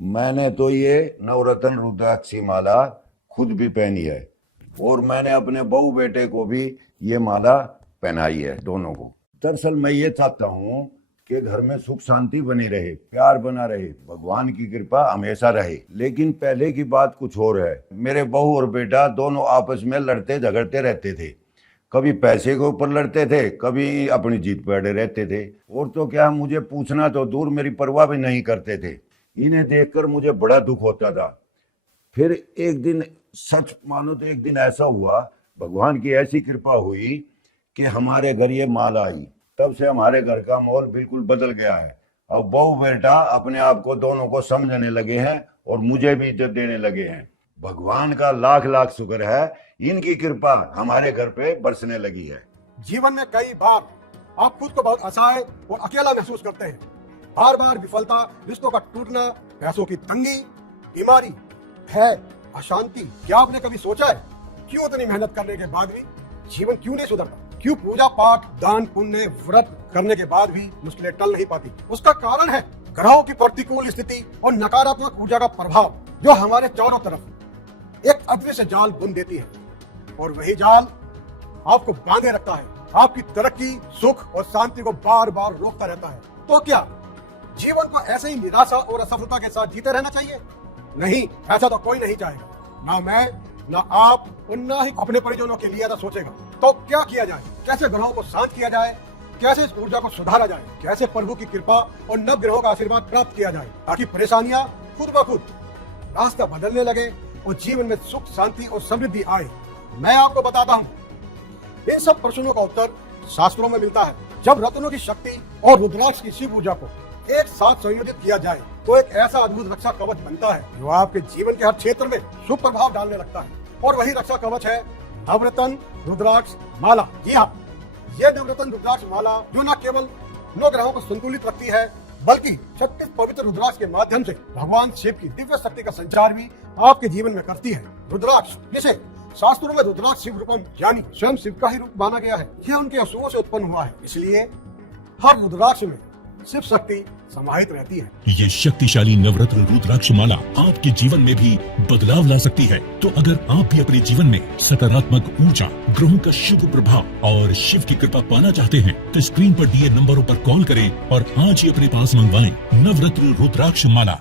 मैंने तो ये नवरत्न रुद्राक्षी माला खुद भी पहनी है और मैंने अपने बहू बेटे को भी ये माला पहनाई है, दोनों को। दरअसल मैं ये चाहता हूँ कि घर में सुख शांति बनी रहे, प्यार बना रहे, भगवान की कृपा हमेशा रहे। लेकिन पहले की बात कुछ और है। मेरे बहू और बेटा दोनों आपस में लड़ते झगड़ते रहते थे। कभी पैसे के ऊपर लड़ते थे, कभी अपनी जीत पे अड़े रहते थे। और तो क्या, मुझे पूछना तो दूर, मेरी परवाह भी नहीं करते थे। इन्हें देखकर मुझे बड़ा दुख होता था। फिर एक दिन, सच मानो तो एक दिन ऐसा हुआ, भगवान की ऐसी कृपा हुई कि हमारे घर ये माला आई। तब से हमारे घर का माहौल बिल्कुल बदल गया है। अब बहू बेटा अपने आप को दोनों को समझने लगे हैं और मुझे भी इज्जत देने लगे हैं। भगवान का लाख लाख शुक्र है, इनकी कृपा हमारे घर पे बरसने लगी है। जीवन में कई बार आप खुद को बहुत असहाय और अकेला महसूस करते हैं। बार बार विफलता, रिश्तों का टूटना, पैसों की तंगी, बीमारी, भय, अशांति। क्या आपने कभी सोचा है क्यों इतनी मेहनत करने के बाद भी जीवन क्यों नहीं सुधरता? क्यों पूजा पाठ, दान पुण्य, व्रत करने के बाद भी मुश्किलें टल नहीं पाती? उसका कारण है ग्रहों की प्रतिकूल स्थिति और नकारात्मक ऊर्जा का प्रभाव, जो हमारे चारों तरफ एक अदृश्य जाल बुन देती है। और वही जाल आपको बांधे रखता है, आपकी तरक्की, सुख और शांति को बार बार रोकता रहता है। तो क्या जीवन को ऐसे ही निराशा और असफलता के साथ जीते रहना चाहिए? नहीं, ऐसा तो कोई नहीं चाहेगा। ना मैं, ना आप और ना ही अपने परिजनों के लिए ऐसा सोचेगा। तो क्या किया जाए? कैसे ग्रहों को शांत किया जाए? कैसे इस ऊर्जा को सुधारा जाए? कैसे प्रभु की कृपा और नव ग्रहों का आशीर्वाद प्राप्त किया जाए, ताकि परेशानियां खुद ब खुद रास्ता बदलने लगे और जीवन में सुख, शांति और समृद्धि आए? मैं आपको बताता हूँ, इन सब प्रश्नों का उत्तर शास्त्रों में मिलता है। जब रत्नों की शक्ति और रुद्राक्ष की शिव ऊर्जा को एक साथ संयोजित किया जाए तो एक ऐसा अद्भुत रक्षा कवच बनता है जो आपके जीवन के हर क्षेत्र में शुभ प्रभाव डालने लगता है। और वही रक्षा कवच है नवरत्न रुद्राक्ष माला। जी हाँ, ये नवरत्न रुद्राक्ष माला जो न केवल 9 ग्रहों को संतुलित रखती है, बल्कि 36 पवित्र रुद्राक्ष के माध्यम से भगवान शिव की दिव्य शक्ति का संचार भी आपके जीवन में करती है। रुद्राक्ष, जिसे शास्त्रों में रुद्राक्ष शिव रूपम यानी स्वयं शिव का ही रूप माना गया है, यह उनके असुरों से उत्पन्न हुआ है। इसलिए हर रुद्राक्ष में शिव शक्ति समाहित रहती है। ये शक्तिशाली नवरत्न रुद्राक्ष माला आपके जीवन में भी बदलाव ला सकती है। तो अगर आप भी अपने जीवन में सकारात्मक ऊर्जा, ग्रहों का शुभ प्रभाव और शिव की कृपा पाना चाहते हैं, तो स्क्रीन पर दिए नंबरों पर कॉल करें और आज ही अपने पास मंगवाएं नवरत्न रुद्राक्ष माला।